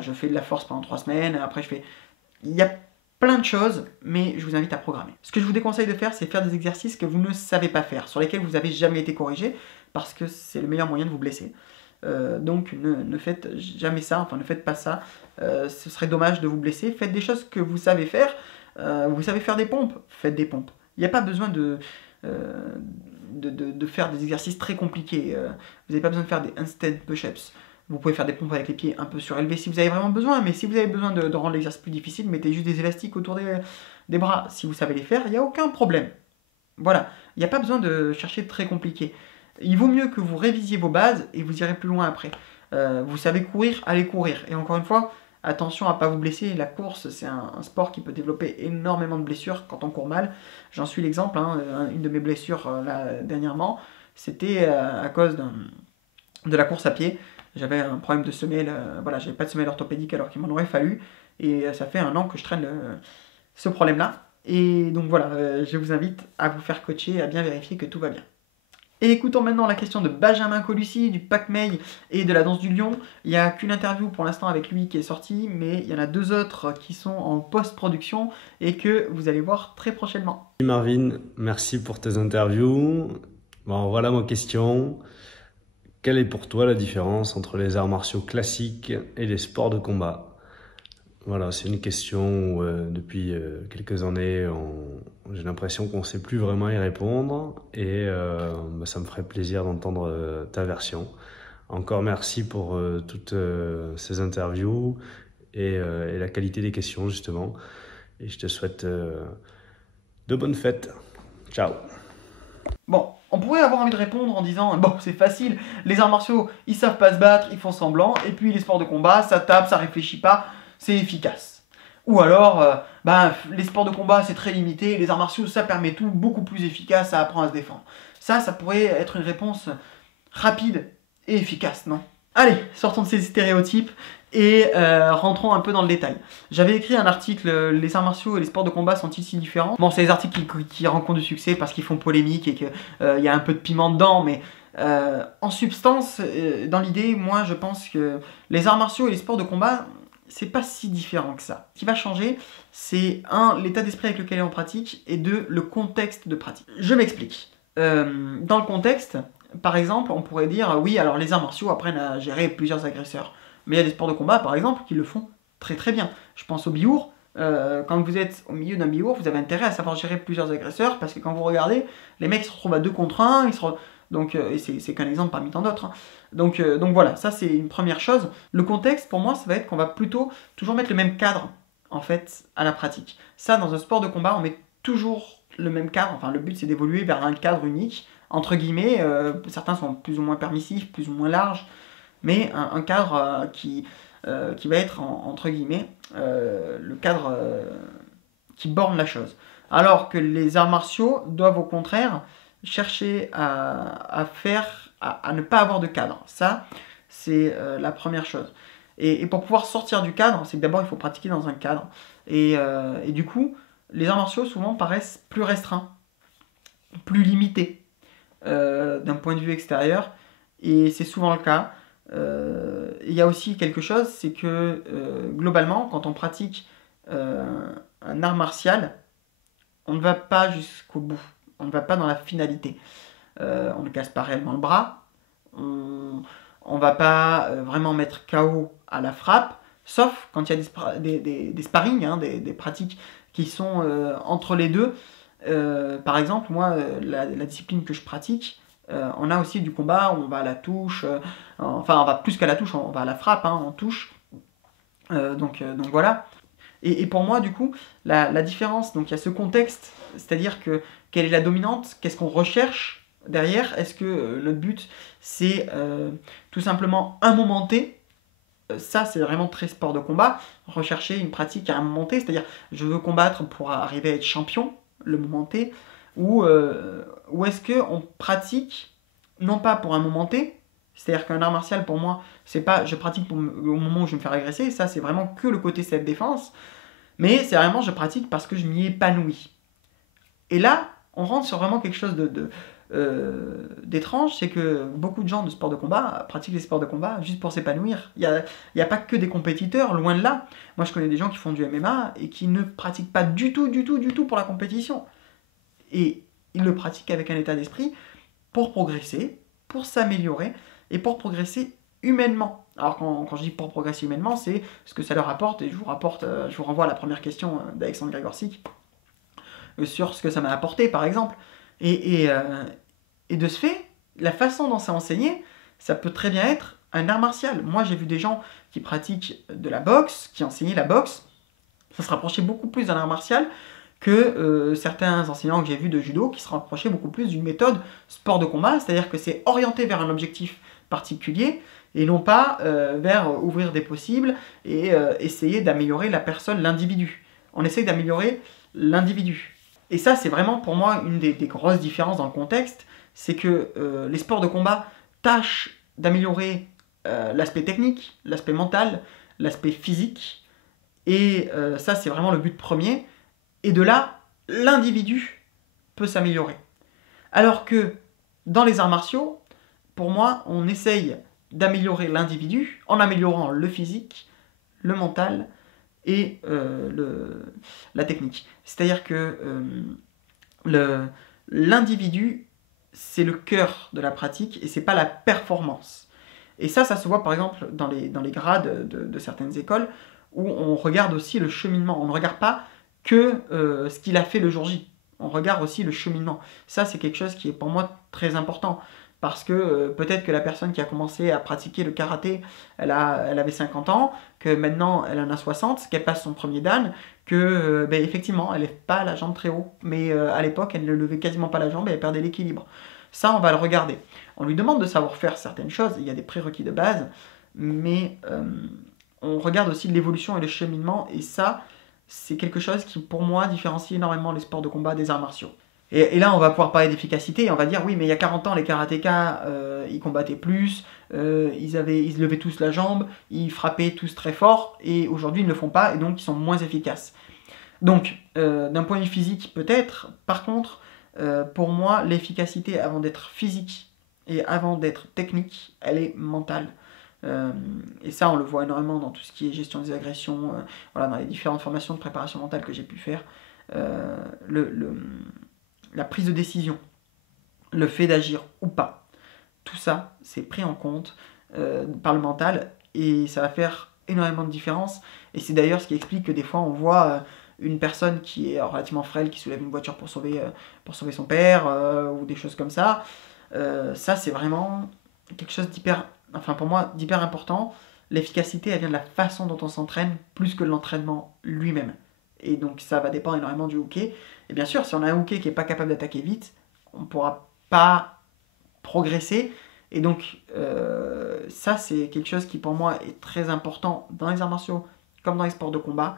je fais de la force pendant 3 semaines, après je fais... Il y a plein de choses, mais je vous invite à programmer. Ce que je vous déconseille de faire, c'est faire des exercices que vous ne savez pas faire, sur lesquels vous n'avez jamais été corrigé, parce que c'est le meilleur moyen de vous blesser. Donc ne faites jamais ça, ne faites pas ça, ce serait dommage de vous blesser. Faites des choses que vous savez faire, vous savez faire des pompes, faites des pompes. Il n'y a pas besoin de faire des exercices très compliqués, vous n'avez pas besoin de faire des handstand push-ups. Vous pouvez faire des pompes avec les pieds un peu surélevés si vous avez vraiment besoin, mais si vous avez besoin de rendre l'exercice plus difficile, mettez juste des élastiques autour des bras. Si vous savez les faire, il n'y a aucun problème. Voilà, il n'y a pas besoin de chercher de très compliqué. Il vaut mieux que vous révisiez vos bases et vous irez plus loin après. Vous savez courir, allez courir. Et encore une fois, attention à ne pas vous blesser. La course, c'est un sport qui peut développer énormément de blessures quand on court mal. J'en suis l'exemple. Une de mes blessures dernièrement, c'était à cause de la course à pied. j'avais un problème de semelle, voilà, j'avais pas de semelle orthopédique alors qu'il m'en aurait fallu, et ça fait 1 an que je traîne ce problème-là. Et donc voilà, je vous invite à vous faire coacher et à bien vérifier que tout va bien. Et écoutons maintenant la question de Benjamin Colucci, du Pac-May et de la danse du lion. Il n'y a qu'une interview pour l'instant avec lui qui est sortie, mais il y en a 2 autres qui sont en post-production et que vous allez voir très prochainement. Marvin, merci pour tes interviews. Bon, voilà ma question. Quelle est pour toi la différence entre les arts martiaux classiques et les sports de combat? Voilà, c'est une question où depuis quelques années, j'ai l'impression qu'on ne sait plus vraiment y répondre et ça me ferait plaisir d'entendre ta version. Encore merci pour toutes ces interviews et la qualité des questions justement. Et je te souhaite de bonnes fêtes. Ciao. Bon, on pourrait avoir envie de répondre en disant, bon, c'est facile, les arts martiaux, ils savent pas se battre, ils font semblant, et puis les sports de combat, ça tape, ça réfléchit pas, c'est efficace. Ou alors, les sports de combat, c'est très limité, les arts martiaux, ça permet tout, beaucoup plus efficace, ça apprend à se défendre. Ça pourrait être une réponse rapide et efficace, non? Allez, sortons de ces stéréotypes et rentrons un peu dans le détail. J'avais écrit un article, les arts martiaux et les sports de combat sont-ils si différents? Bon, c'est des articles qui rencontrent du succès parce qu'ils font polémique et qu'il y a un peu de piment dedans, mais en substance, dans l'idée, moi je pense que les arts martiaux et les sports de combat, c'est pas si différent que ça. Ce qui va changer, c'est 1, l'état d'esprit avec lequel on pratique, et 2, le contexte de pratique. Je m'explique. Dans le contexte, par exemple, on pourrait dire, oui, alors les arts martiaux apprennent à gérer plusieurs agresseurs. Mais il y a des sports de combat, par exemple, qui le font très très bien. Je pense au biour. Quand vous êtes au milieu d'un biour, vous avez intérêt à savoir gérer plusieurs agresseurs, parce que quand vous regardez, les mecs se retrouvent à 2 contre 1, donc, et c'est qu'un exemple parmi tant d'autres. Hein. Donc voilà, ça c'est une première chose. Le contexte, pour moi, ça va être qu'on va plutôt toujours mettre le même cadre, en fait, à la pratique. Ça, dans un sport de combat, on met toujours le même cadre. Enfin, le but, c'est d'évoluer vers un cadre unique, entre guillemets. Certains sont plus ou moins permissifs, plus ou moins larges, mais un cadre qui va être, entre guillemets, le cadre qui borne la chose. Alors que les arts martiaux doivent au contraire chercher à ne pas avoir de cadre. Ça, c'est la première chose. Et pour pouvoir sortir du cadre, c'est que d'abord il faut pratiquer dans un cadre. Et du coup, les arts martiaux souvent paraissent plus restreints, plus limités d'un point de vue extérieur. Et c'est souvent le cas. Il y a aussi quelque chose, c'est que globalement, quand on pratique un art martial, on ne va pas jusqu'au bout. On ne va pas dans la finalité. On ne casse pas réellement le bras. On ne va pas vraiment mettre KO à la frappe, sauf quand il y a des sparring, hein, des pratiques qui sont entre les deux. Par exemple, moi, la discipline que je pratique, on a aussi du combat où on va à la touche, enfin on va plus qu'à la touche, on va à la frappe, hein, on touche. Donc voilà. Et pour moi, du coup, la différence, donc il y a ce contexte, c'est-à-dire que quelle est la dominante, qu'est-ce qu'on recherche derrière, est-ce que notre but c'est tout simplement un moment T, ça c'est vraiment très sport de combat, rechercher une pratique à un moment T, c'est-à-dire je veux combattre pour arriver à être champion, le moment T, ou est-ce qu'on pratique non pas pour un moment T, c'est-à-dire qu'un art martial pour moi, c'est pas je pratique au moment où je vais me faire agresser, ça c'est vraiment que le côté self-défense, mais c'est vraiment je pratique parce que je m'y épanouis. Et là, on rentre sur vraiment quelque chose d'étrange, c'est que beaucoup de gens de sport de combat pratiquent les sports de combat juste pour s'épanouir. Il n'y a pas que des compétiteurs, loin de là. Moi je connais des gens qui font du MMA et qui ne pratiquent pas du tout pour la compétition. Et ils le pratiquent avec un état d'esprit pour progresser, pour s'améliorer et pour progresser humainement. Alors quand je dis pour progresser humainement, c'est ce que ça leur apporte, et je vous renvoie à la première question d'Alexandre Grégorczyk sur ce que ça m'a apporté par exemple. Et de ce fait, la façon dont c'est enseigné, ça peut très bien être un art martial. Moi j'ai vu des gens qui pratiquent de la boxe, qui enseignaient la boxe, ça se rapprochait beaucoup plus d'un art martial que certains enseignants que j'ai vus de judo qui se rapprochaient beaucoup plus d'une méthode sport de combat, c'est-à-dire que c'est orienté vers un objectif particulier et non pas vers ouvrir des possibles et essayer d'améliorer la personne, l'individu. On essaye d'améliorer l'individu. Et ça, c'est vraiment pour moi une des grosses différences dans le contexte, c'est que les sports de combat tâchent d'améliorer l'aspect technique, l'aspect mental, l'aspect physique. Et ça, c'est vraiment le but premier. Et de là, l'individu peut s'améliorer. Alors que dans les arts martiaux, pour moi, on essaye d'améliorer l'individu en améliorant le physique, le mental et la technique. C'est-à-dire que l'individu, c'est le cœur de la pratique et c'est pas la performance. Et ça se voit par exemple dans les grades de certaines écoles où on regarde aussi le cheminement. On ne regarde pas que ce qu'il a fait le jour J. On regarde aussi le cheminement. Ça, c'est quelque chose qui est pour moi très important. Parce que peut-être que la personne qui a commencé à pratiquer le karaté, elle avait 50 ans, que maintenant elle en a 60, qu'elle passe son premier dan, que effectivement elle lève pas la jambe très haut. Mais à l'époque, elle ne levait quasiment pas la jambe et elle perdait l'équilibre. Ça, on va le regarder. On lui demande de savoir faire certaines choses, il y a des prérequis de base, mais on regarde aussi l'évolution et le cheminement, et ça, c'est quelque chose qui, pour moi, différencie énormément les sports de combat des arts martiaux. Et là, on va pouvoir parler d'efficacité, et on va dire, oui, mais il y a 40 ans, les karatékas, ils combattaient plus, ils levaient tous la jambe, ils frappaient tous très fort, et aujourd'hui, ils ne le font pas, et donc ils sont moins efficaces. Donc, d'un point de vue physique, peut-être, par contre, pour moi, l'efficacité, avant d'être physique et avant d'être technique, elle est mentale. Et ça, on le voit énormément dans tout ce qui est gestion des agressions, voilà, dans les différentes formations de préparation mentale que j'ai pu faire. La prise de décision, le fait d'agir ou pas, tout ça, c'est pris en compte par le mental et ça va faire énormément de différence. Et c'est d'ailleurs ce qui explique que des fois, on voit une personne qui est relativement frêle, qui soulève une voiture pour sauver son père ou des choses comme ça. Ça, c'est vraiment quelque chose d'hyper, enfin pour moi, d'hyper important. L'efficacité, elle vient de la façon dont on s'entraîne plus que de l'entraînement lui-même. Et donc ça va dépendre énormément du hooké. Et bien sûr, si on a un hooké qui n'est pas capable d'attaquer vite, on ne pourra pas progresser. Et donc ça, c'est quelque chose qui pour moi est très important dans les arts martiaux comme dans les sports de combat.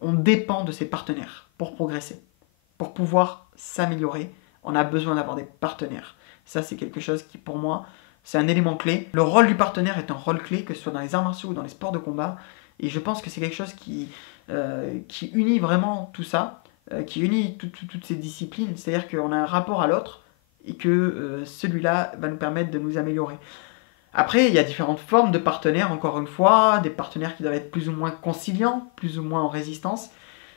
On dépend de ses partenaires pour progresser. Pour pouvoir s'améliorer, on a besoin d'avoir des partenaires. Ça, c'est quelque chose qui pour moi, c'est un élément clé. Le rôle du partenaire est un rôle clé, que ce soit dans les arts martiaux ou dans les sports de combat. Et je pense que c'est quelque chose qui unit vraiment tout ça, qui unit toutes ces disciplines. C'est-à-dire qu'on a un rapport à l'autre et que celui-là va nous permettre de nous améliorer. Après, il y a différentes formes de partenaires, encore une fois, des partenaires qui doivent être plus ou moins conciliants, plus ou moins en résistance.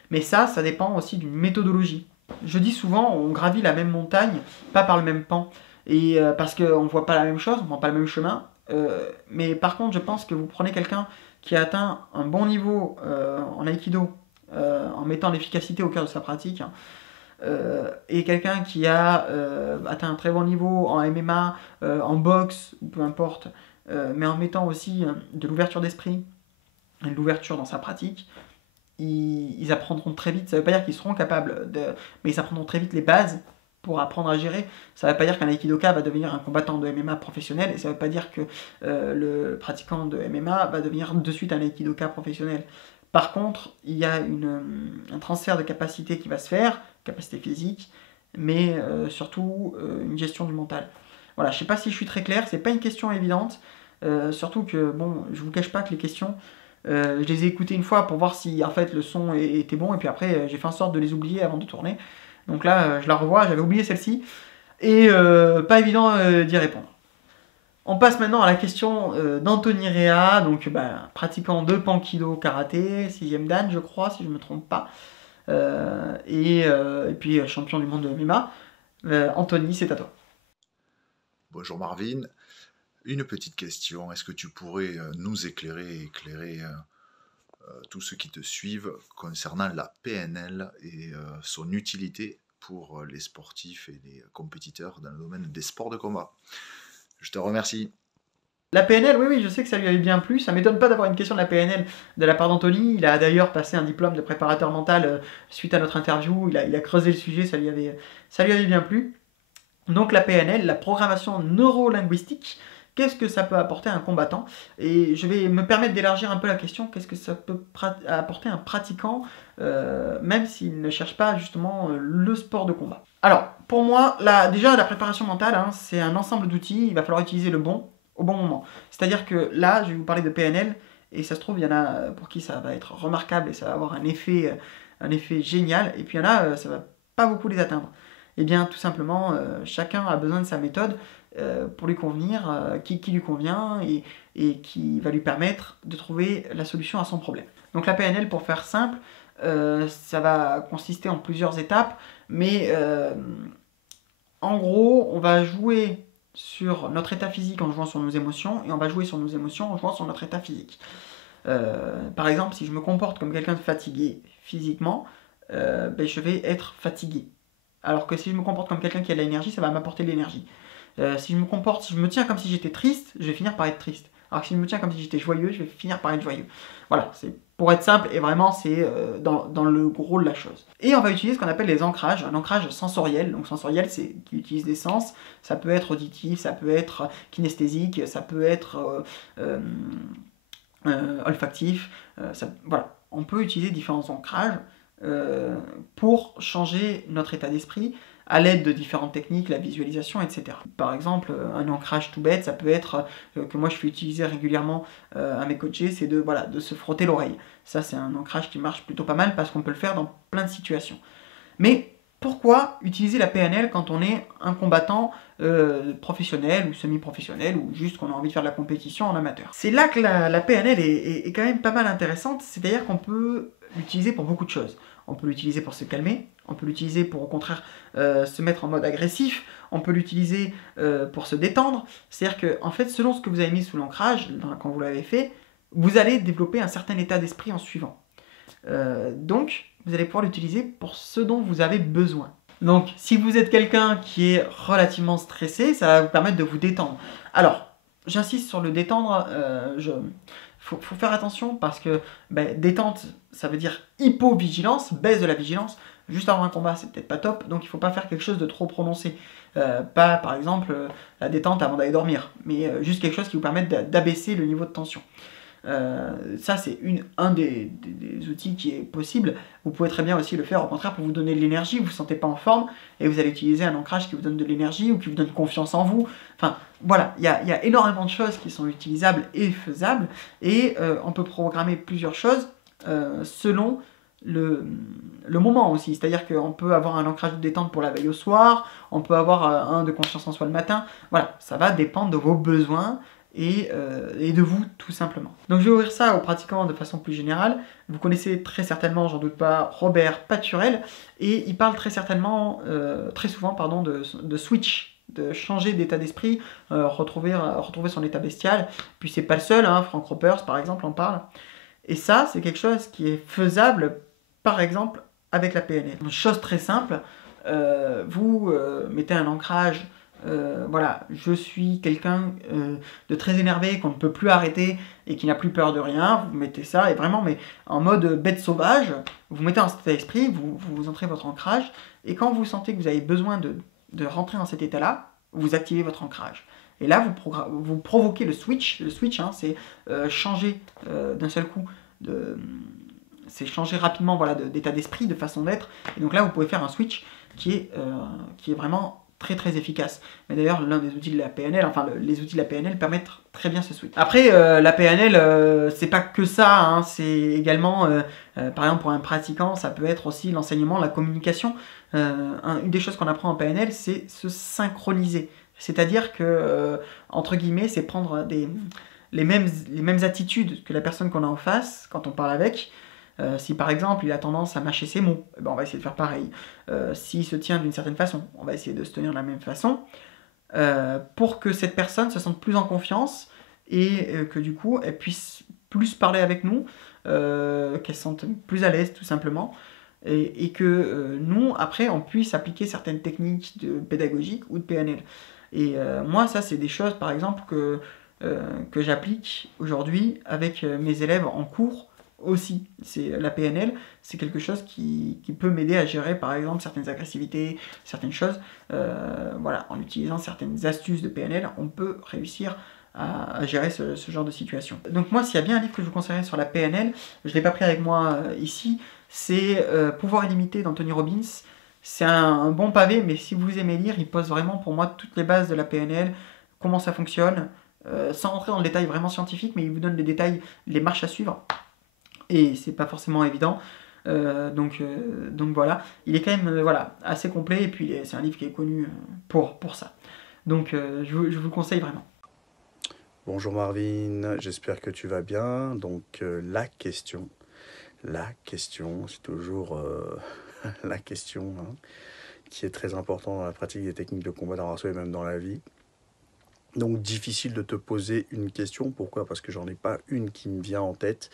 Mais ça dépend aussi d'une méthodologie. Je dis souvent, on gravit la même montagne, pas par le même pan. Et parce qu'on ne voit pas la même chose, on ne prend pas le même chemin. Mais par contre, je pense que vous prenez quelqu'un qui a atteint un bon niveau en aïkido, en mettant l'efficacité au cœur de sa pratique, et quelqu'un qui a atteint un très bon niveau en MMA, en boxe, ou peu importe, mais en mettant aussi de l'ouverture d'esprit et de l'ouverture dans sa pratique, ils apprendront très vite. Ça ne veut pas dire qu'ils seront capables mais ils apprendront très vite les bases pour apprendre à gérer. Ça ne veut pas dire qu'un aikidoka va devenir un combattant de MMA professionnel, et ça ne veut pas dire que le pratiquant de MMA va devenir de suite un aikidoka professionnel. Par contre, il y a un transfert de capacité qui va se faire, capacité physique, mais surtout une gestion du mental. Voilà, je ne sais pas si je suis très clair, c'est pas une question évidente, surtout que, bon, je vous cache pas que les questions, je les ai écoutées une fois pour voir si en fait le son était bon, et puis après j'ai fait en sorte de les oublier avant de tourner. Donc là, je la revois, j'avais oublié celle-ci, et pas évident d'y répondre. On passe maintenant à la question d'Anthony Rea, donc pratiquant de Pankido karaté, 6ème dan je crois, si je ne me trompe pas, et puis champion du monde de MMA. Anthony, c'est à toi. Bonjour Marvin, une petite question, est-ce que tu pourrais nous éclairer tous ceux qui te suivent concernant la PNL et son utilité pour les sportifs et les compétiteurs dans le domaine des sports de combat? Je te remercie. La PNL, oui, je sais que ça lui avait bien plu. Ça ne m'étonne pas d'avoir une question de la PNL de la part d'Anthony. Il a d'ailleurs passé un diplôme de préparateur mental suite à notre interview. Il a creusé le sujet, ça lui avait bien plu. Donc la PNL, la programmation neuro-linguistique, qu'est-ce que ça peut apporter à un combattant? Et je vais me permettre d'élargir un peu la question. Qu'est-ce que ça peut apporter à un pratiquant, même s'il ne cherche pas justement le sport de combat? Alors, pour moi, déjà la préparation mentale, c'est un ensemble d'outils. Il va falloir utiliser le bon au bon moment. C'est-à-dire que là, je vais vous parler de PNL, et ça se trouve, il y en a pour qui ça va être remarquable et ça va avoir un effet génial, et puis il y en a, ça va pas beaucoup les atteindre. Eh bien, tout simplement, chacun a besoin de sa méthode pour lui convenir, qui lui convient et qui va lui permettre de trouver la solution à son problème. Donc la PNL, pour faire simple, ça va consister en plusieurs étapes, mais en gros, on va jouer sur notre état physique en jouant sur nos émotions, et on va jouer sur nos émotions en jouant sur notre état physique. Par exemple, si je me comporte comme quelqu'un de fatigué physiquement, je vais être fatigué. Alors que si je me comporte comme quelqu'un qui a de l'énergie, ça va m'apporter de l'énergie. Si je me tiens comme si j'étais triste, je vais finir par être triste. Alors que si je me tiens comme si j'étais joyeux, je vais finir par être joyeux. Voilà, c'est pour être simple, et vraiment c'est dans le gros de la chose. Et on va utiliser ce qu'on appelle les ancrages, un ancrage sensoriel. Donc sensoriel, c'est qui utilise des sens. Ça peut être auditif, ça peut être kinesthésique, ça peut être olfactif. Voilà, on peut utiliser différents ancrages pour changer notre état d'esprit à l'aide de différentes techniques, la visualisation, etc. Par exemple, un ancrage tout bête, ça peut être, que moi je fais utiliser régulièrement à mes coachés, c'est de se frotter l'oreille. Ça, c'est un ancrage qui marche plutôt pas mal parce qu'on peut le faire dans plein de situations. Mais pourquoi utiliser la PNL quand on est un combattant professionnel ou semi-professionnel, ou juste qu'on a envie de faire de la compétition en amateur? C'est là que la PNL est quand même pas mal intéressante, c'est-à-dire qu'on peut l'utiliser pour beaucoup de choses. On peut l'utiliser pour se calmer, on peut l'utiliser pour au contraire se mettre en mode agressif, on peut l'utiliser pour se détendre. C'est-à-dire que en fait, selon ce que vous avez mis sous l'ancrage, quand vous l'avez fait, vous allez développer un certain état d'esprit en suivant. Donc, vous allez pouvoir l'utiliser pour ce dont vous avez besoin. Donc, si vous êtes quelqu'un qui est relativement stressé, ça va vous permettre de vous détendre. Alors, j'insiste sur le détendre, faut faire attention parce que détente, ça veut dire hypovigilance, baisse de la vigilance. Juste avant un combat, c'est peut-être pas top, donc il ne faut pas faire quelque chose de trop prononcé. Pas, par exemple, la détente avant d'aller dormir, mais juste quelque chose qui vous permette d'abaisser le niveau de tension. Ça, c'est un des outils qui est possible. Vous pouvez très bien aussi le faire au contraire pour vous donner de l'énergie. Vous ne vous sentez pas en forme et vous allez utiliser un ancrage qui vous donne de l'énergie ou qui vous donne confiance en vous. Enfin, voilà, il y a énormément de choses qui sont utilisables et faisables, et on peut programmer plusieurs choses selon le moment aussi. C'est-à-dire qu'on peut avoir un ancrage de détente pour la veille au soir, on peut avoir un de confiance en soi le matin. Voilà, ça va dépendre de vos besoins et de vous, tout simplement. Donc je vais ouvrir ça aux pratiquants de façon plus générale. Vous connaissez très certainement, j'en doute pas, Robert Paturel, et il parle très souvent de switch, de changer d'état d'esprit, retrouver son état bestial. Puis c'est pas le seul, hein, Frank Ropers par exemple en parle. Et ça, c'est quelque chose qui est faisable, par exemple, avec la PNL. Une chose très simple, vous mettez un ancrage. Voilà, je suis quelqu'un de très énervé, qu'on ne peut plus arrêter et qui n'a plus peur de rien. Vous mettez ça, et vraiment, mais en mode bête sauvage, vous mettez en cet état d'esprit, vous entrez votre ancrage, et quand vous sentez que vous avez besoin de rentrer dans cet état-là, vous activez votre ancrage. Et là, vous provoquez le switch. Le switch, hein, c'est changer d'un seul coup, c'est changer rapidement, voilà, d'état d'esprit, de façon d'être. Et donc là, vous pouvez faire un switch qui est vraiment très très efficace. Mais d'ailleurs, l'un des outils de la PNL, enfin les outils de la PNL permettent très bien ce switch. Après, la PNL, c'est pas que ça, hein, c'est également, par exemple pour un pratiquant, ça peut être aussi l'enseignement, la communication. Une des choses qu'on apprend en PNL, c'est se synchroniser. C'est-à-dire que, entre guillemets, c'est prendre les mêmes attitudes que la personne qu'on a en face quand on parle avec. Si par exemple il a tendance à mâcher ses mots, on va essayer de faire pareil. S'il se tient d'une certaine façon, on va essayer de se tenir de la même façon, pour que cette personne se sente plus en confiance et que du coup elle puisse plus parler avec nous, qu'elle se sente plus à l'aise tout simplement, et que nous après on puisse appliquer certaines techniques pédagogiques ou de PNL. Et moi ça c'est des choses par exemple que j'applique aujourd'hui avec mes élèves en cours. Aussi, c'est la PNL, c'est quelque chose qui peut m'aider à gérer par exemple certaines agressivités, certaines choses. Voilà, en utilisant certaines astuces de PNL, on peut réussir à gérer ce genre de situation. Donc moi, s'il y a bien un livre que je vous conseillerais sur la PNL, je ne l'ai pas pris avec moi ici, c'est Pouvoir illimité d'Anthony Robbins. C'est un bon pavé, mais si vous aimez lire, il pose vraiment pour moi toutes les bases de la PNL, comment ça fonctionne, sans rentrer dans le détail vraiment scientifique, mais il vous donne les détails, les marches à suivre, et c'est pas forcément évident. Donc voilà, il est quand même voilà, assez complet, et puis c'est un livre qui est connu pour ça. Donc je vous le conseille vraiment. Bonjour Marvin, j'espère que tu vas bien. Donc la question, c'est toujours la question hein, qui est très importante dans la pratique des techniques de combat d'arts martiaux et même dans la vie. Donc difficile de te poser une question, pourquoi? Parce que j'en ai pas une qui me vient en tête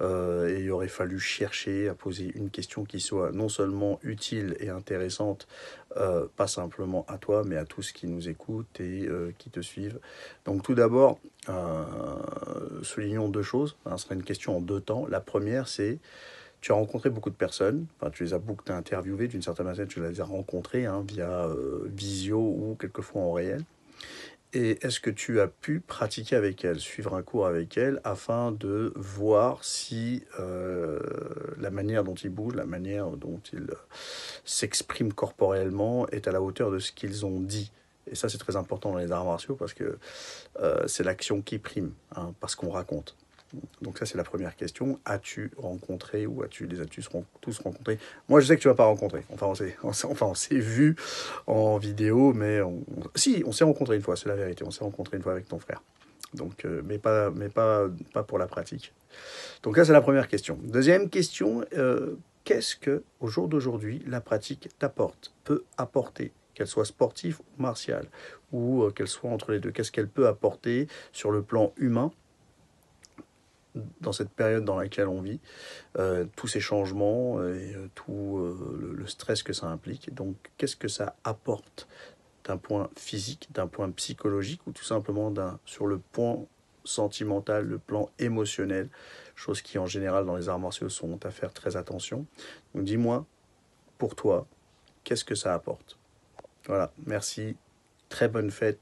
et il aurait fallu chercher à poser une question qui soit non seulement utile et intéressante, pas simplement à toi, mais à tous qui nous écoutent et qui te suivent. Donc tout d'abord, soulignons deux choses, ce sera une question en deux temps. La première, c'est tu as rencontré beaucoup de personnes, enfin, tu les as beaucoup interviewées d'une certaine manière, tu les as rencontrées hein, via visio ou quelquefois en réel. Et est-ce que tu as pu pratiquer avec elles, suivre un cours avec elles, afin de voir si la manière dont ils bougent, la manière dont ils s'expriment corporellement est à la hauteur de ce qu'ils ont dit? Et ça, c'est très important dans les arts martiaux parce que c'est l'action qui prime, hein, parce qu'on raconte. Donc ça, c'est la première question. As-tu rencontré ou les as-tu tous rencontrés? Moi, je sais que tu ne vas pas rencontrer. Enfin, on s'est vu en vidéo, mais si, on s'est rencontré une fois, c'est la vérité. On s'est rencontré une fois avec ton frère. Donc, mais pas pour la pratique. Donc là, c'est la première question. Deuxième question, qu'est-ce que, au jour d'aujourd'hui, la pratique t'apporte, peut apporter, qu'elle soit sportive ou martiale, ou qu'elle soit entre les deux? Qu'est-ce qu'elle peut apporter sur le plan humain dans cette période dans laquelle on vit, tous ces changements et tout le stress que ça implique. Donc, qu'est-ce que ça apporte d'un point physique, d'un point psychologique, ou tout simplement sur le point sentimental, le plan émotionnel, chose qui en général dans les arts martiaux sont à faire très attention. Donc, dis-moi, pour toi, qu'est-ce que ça apporte? Voilà, merci, très bonne fête,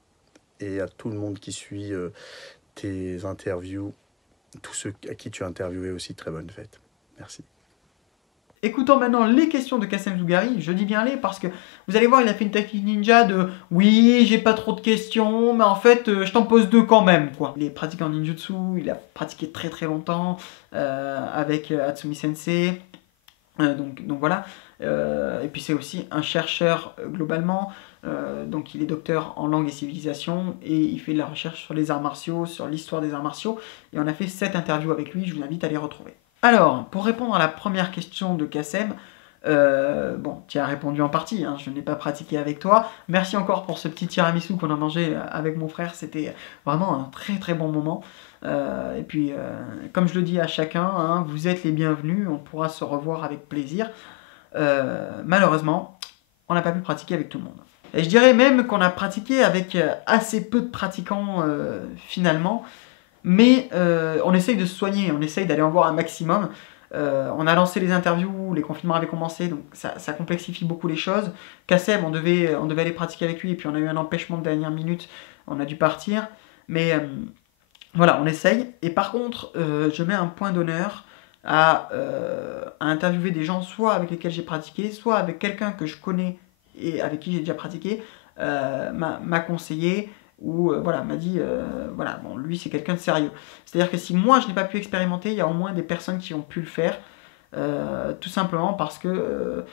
et à tout le monde qui suit tes interviews, tous ceux à qui tu as interviewé aussi, très bonne fête. Merci. Écoutons maintenant les questions de Kassem Zougari. Je dis bien les parce que vous allez voir, il a fait une technique ninja de oui, j'ai pas trop de questions, mais en fait, je t'en pose deux quand même, quoi. Il est pratiquant ninjutsu, il a pratiqué très très longtemps avec Hatsumi Sensei. Donc voilà. Et puis c'est aussi un chercheur globalement. Donc il est docteur en langue et civilisation et il fait de la recherche sur les arts martiaux, sur l'histoire des arts martiaux. Et on a fait 7 interviews avec lui, je vous invite à les retrouver. Alors, pour répondre à la première question de Kassem, bon, tu as répondu en partie, hein, je n'ai pas pratiqué avec toi. Merci encore pour ce petit tiramisu qu'on a mangé avec mon frère, c'était vraiment un très très bon moment. Et puis, comme je le dis à chacun, hein, vous êtes les bienvenus, on pourra se revoir avec plaisir. Malheureusement, on n'a pas pu pratiquer avec tout le monde. Et je dirais même qu'on a pratiqué avec assez peu de pratiquants finalement, mais on essaye de se soigner, on essaye d'aller en voir un maximum. On a lancé les interviews, les confinements avaient commencé, donc ça complexifie beaucoup les choses. Kassem, on devait aller pratiquer avec lui, et puis on a eu un empêchement de dernière minute, on a dû partir. Mais voilà, on essaye. Et par contre, je mets un point d'honneur à interviewer des gens, soit avec lesquels j'ai pratiqué, soit avec quelqu'un que je connais et avec qui j'ai déjà pratiqué, m'a conseillé, ou voilà, m'a dit, voilà, bon, lui c'est quelqu'un de sérieux. C'est-à-dire que si moi je n'ai pas pu expérimenter, il y a au moins des personnes qui ont pu le faire, tout simplement parce que,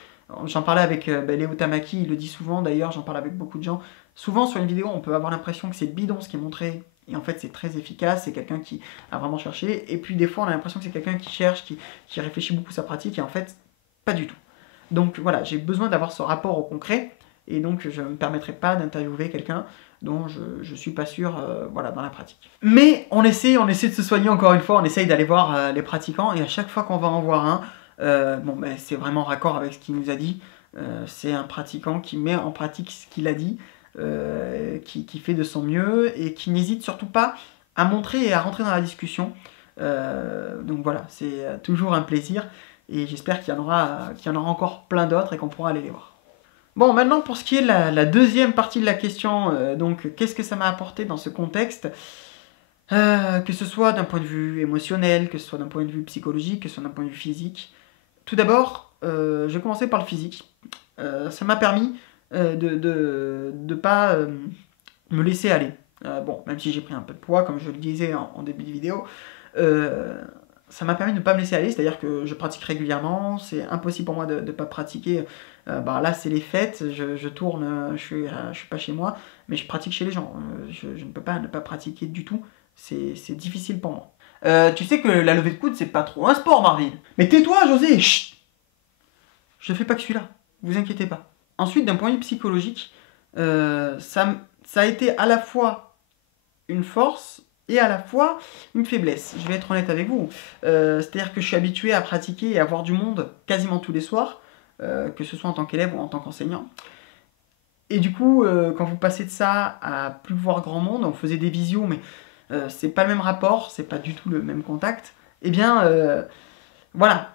j'en parlais avec Léo Tamaki, il le dit souvent d'ailleurs, j'en parle avec beaucoup de gens, souvent sur une vidéo on peut avoir l'impression que c'est bidon ce qui est montré, et en fait c'est très efficace, c'est quelqu'un qui a vraiment cherché, et puis des fois on a l'impression que c'est quelqu'un qui cherche, qui réfléchit beaucoup sa pratique, et en fait pas du tout. Donc voilà, j'ai besoin d'avoir ce rapport au concret, et donc je ne me permettrai pas d'interviewer quelqu'un dont je ne suis pas sûr voilà, dans la pratique. Mais on essaie de se soigner encore une fois, on essaye d'aller voir les pratiquants, et à chaque fois qu'on va en voir un, bon, ben, c'est vraiment raccord avec ce qu'il nous a dit, c'est un pratiquant qui met en pratique ce qu'il a dit, qui fait de son mieux, et qui n'hésite surtout pas à montrer et à rentrer dans la discussion. Donc voilà, c'est toujours un plaisir, et j'espère qu'il y en aura encore plein d'autres et qu'on pourra aller les voir. Bon, maintenant pour ce qui est de la deuxième partie de la question, donc qu'est-ce que ça m'a apporté dans ce contexte, que ce soit d'un point de vue émotionnel, que ce soit d'un point de vue psychologique, que ce soit d'un point de vue physique. Tout d'abord, je vais commencer par le physique. Ça m'a permis de ne pas me laisser aller. Bon, même si j'ai pris un peu de poids, comme je le disais en début de vidéo, ça m'a permis de ne pas me laisser aller, c'est-à-dire que je pratique régulièrement, c'est impossible pour moi de ne pas pratiquer. Là, c'est les fêtes, je tourne, je suis pas chez moi, mais je pratique chez les gens. Je ne peux pas ne pas pratiquer du tout, c'est difficile pour moi. Tu sais que la levée de coude, c'est pas trop un sport, Marvin. Mais tais-toi, José, chut. Je fais pas que celui-là, vous inquiétez pas. Ensuite, d'un point de vue psychologique, ça a été à la fois une force et à la fois une faiblesse. Je vais être honnête avec vous. C'est-à-dire que je suis habitué à pratiquer et à voir du monde quasiment tous les soirs, que ce soit en tant qu'élève ou en tant qu'enseignant. Et du coup, quand vous passez de ça à plus voir grand monde, on faisait des visios, mais c'est pas le même rapport, c'est pas du tout le même contact. Eh bien, voilà,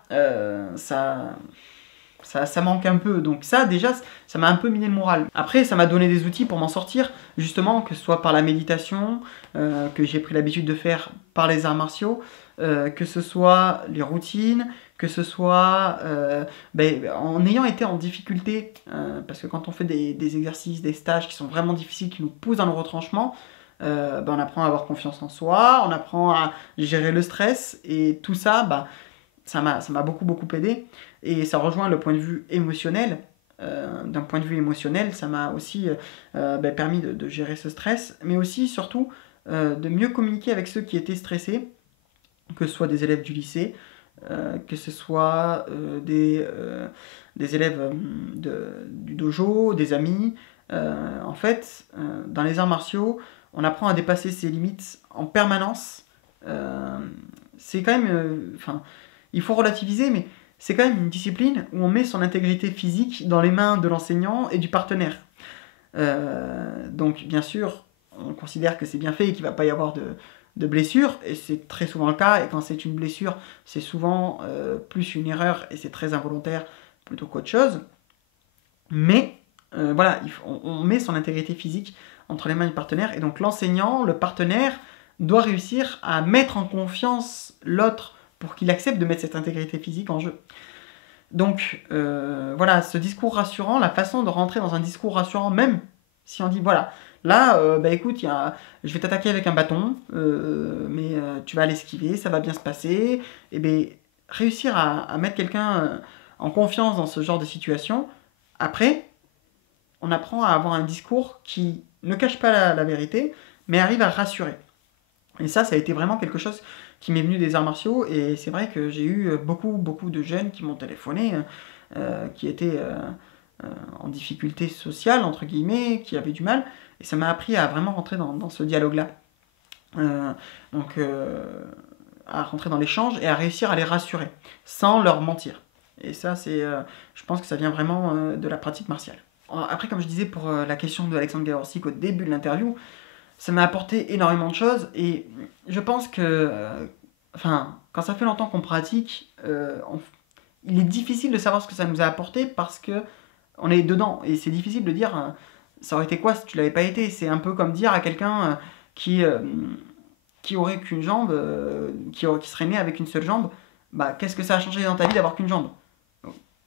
ça manque un peu. Donc ça, déjà, ça m'a un peu miné le moral. Après, ça m'a donné des outils pour m'en sortir, justement, que ce soit par la méditation, que j'ai pris l'habitude de faire par les arts martiaux, que ce soit les routines, que ce soit en ayant été en difficulté, parce que quand on fait des exercices, des stages qui sont vraiment difficiles, qui nous poussent dans le retranchement, on apprend à avoir confiance en soi, on apprend à gérer le stress, et tout ça, ça m'a beaucoup aidé. Et ça rejoint le point de vue émotionnel. D'un point de vue émotionnel, ça m'a aussi permis de gérer ce stress, mais aussi, surtout, de mieux communiquer avec ceux qui étaient stressés, que ce soit des élèves du lycée, que ce soit des élèves du dojo, des amis. En fait, dans les arts martiaux, on apprend à dépasser ses limites en permanence. C'est quand même... il faut relativiser, mais c'est quand même une discipline où on met son intégrité physique dans les mains de l'enseignant et du partenaire. Donc, bien sûr, on considère que c'est bien fait et qu'il ne va pas y avoir de blessure, et c'est très souvent le cas, et quand c'est une blessure, c'est souvent plus une erreur, et c'est très involontaire plutôt qu'autre chose. Mais, voilà, on met son intégrité physique entre les mains du partenaire, et donc l'enseignant, le partenaire, doit réussir à mettre en confiance l'autre pour qu'il accepte de mettre cette intégrité physique en jeu. Donc, voilà, ce discours rassurant, la façon de rentrer dans un discours rassurant, même si on dit, voilà, là, écoute, je vais t'attaquer avec un bâton, mais tu vas l'esquiver, ça va bien se passer, et bien, réussir à mettre quelqu'un en confiance dans ce genre de situation, après, on apprend à avoir un discours qui ne cache pas la vérité, mais arrive à rassurer. Et ça a été vraiment quelque chose qui m'est venu des arts martiaux, et c'est vrai que j'ai eu beaucoup de jeunes qui m'ont téléphoné, qui étaient en difficulté sociale, entre guillemets, qui avaient du mal, et ça m'a appris à vraiment rentrer dans ce dialogue-là. À rentrer dans l'échange et à réussir à les rassurer, sans leur mentir. Et ça, je pense que ça vient vraiment de la pratique martiale. Après, comme je disais pour la question de Alexandre Gavorsic au début de l'interview, ça m'a apporté énormément de choses, et je pense que, quand ça fait longtemps qu'on pratique, il est difficile de savoir ce que ça nous a apporté parce que on est dedans, et c'est difficile de dire ça aurait été quoi si tu l'avais pas été. C'est un peu comme dire à quelqu'un qui aurait qu'une jambe, qui serait né avec une seule jambe, qu'est-ce que ça a changé dans ta vie d'avoir qu'une jambe?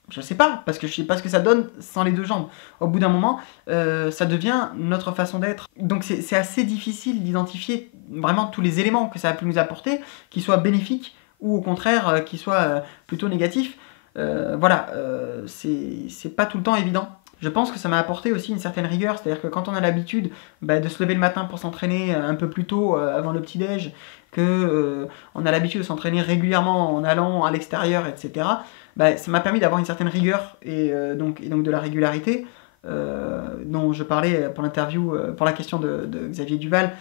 Je sais pas, parce que je sais pas ce que ça donne sans les deux jambes. Au bout d'un moment, ça devient notre façon d'être. Donc c'est assez difficile d'identifier vraiment tous les éléments que ça a pu nous apporter, qu'ils soient bénéfiques ou au contraire qu'ils soient plutôt négatifs. C'est pas tout le temps évident. Je pense que ça m'a apporté aussi une certaine rigueur, c'est-à-dire que quand on a l'habitude de se lever le matin pour s'entraîner un peu plus tôt avant le petit-déj, on a l'habitude de s'entraîner régulièrement en allant à l'extérieur, etc., ça m'a permis d'avoir une certaine rigueur et donc de la régularité dont je parlais pour l'interview, pour la question de Xavier Duval.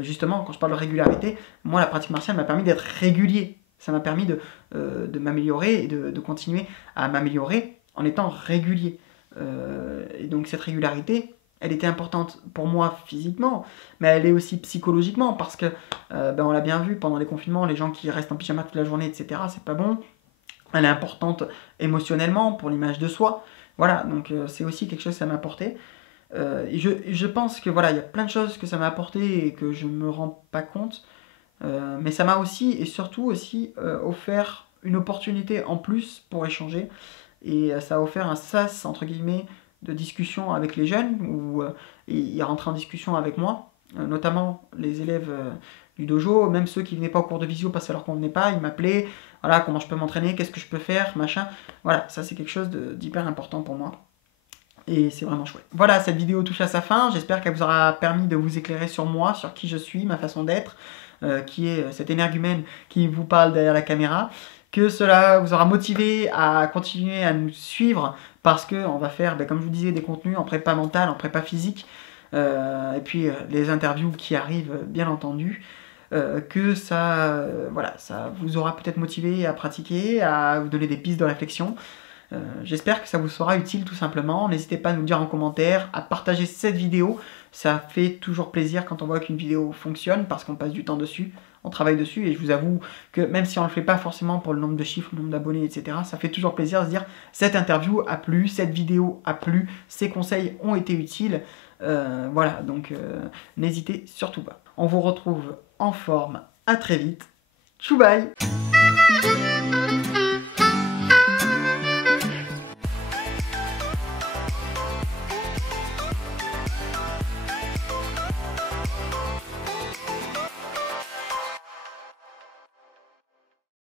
Justement, quand je parle de régularité, moi la pratique martiale m'a permis d'être régulier. Ça m'a permis de m'améliorer et de continuer à m'améliorer en étant régulier. Et donc cette régularité, elle était importante pour moi physiquement, mais elle est aussi psychologiquement, parce que on l'a bien vu pendant les confinements, les gens qui restent en pyjama toute la journée, etc., c'est pas bon. Elle est importante émotionnellement pour l'image de soi. Voilà, donc c'est aussi quelque chose que ça m'a apporté. Et je pense que voilà, il y a plein de choses que ça m'a apporté et que je me rends pas compte. Mais ça m'a aussi et surtout aussi offert une opportunité en plus pour échanger. Et ça a offert un sas, entre guillemets, de discussion avec les jeunes, où ils rentraient en discussion avec moi. notamment les élèves du dojo, même ceux qui venaient pas au cours de visio parce que ça leur convenait pas, ils m'appelaient, voilà, comment je peux m'entraîner, qu'est-ce que je peux faire, machin. Voilà, ça c'est quelque chose d'hyper important pour moi. Et c'est vraiment chouette. Voilà, cette vidéo touche à sa fin. J'espère qu'elle vous aura permis de vous éclairer sur moi, sur qui je suis, ma façon d'être, qui est cet énergumène qui vous parle derrière la caméra. Que cela vous aura motivé à continuer à nous suivre parce qu'on va faire, comme je vous disais, des contenus en prépa mentale, en prépa physique, et puis les interviews qui arrivent, bien entendu. Que ça, voilà, ça vous aura peut-être motivé à pratiquer, à vous donner des pistes de réflexion. J'espère que ça vous sera utile tout simplement. N'hésitez pas à nous dire en commentaire, à partager cette vidéo. Ça fait toujours plaisir quand on voit qu'une vidéo fonctionne parce qu'on passe du temps dessus, on travaille dessus et je vous avoue que même si on ne le fait pas forcément pour le nombre de chiffres, le nombre d'abonnés, etc., ça fait toujours plaisir de se dire cette interview a plu, cette vidéo a plu, ces conseils ont été utiles. Voilà, donc n'hésitez surtout pas. On vous retrouve en forme, à très vite. Tchou bye.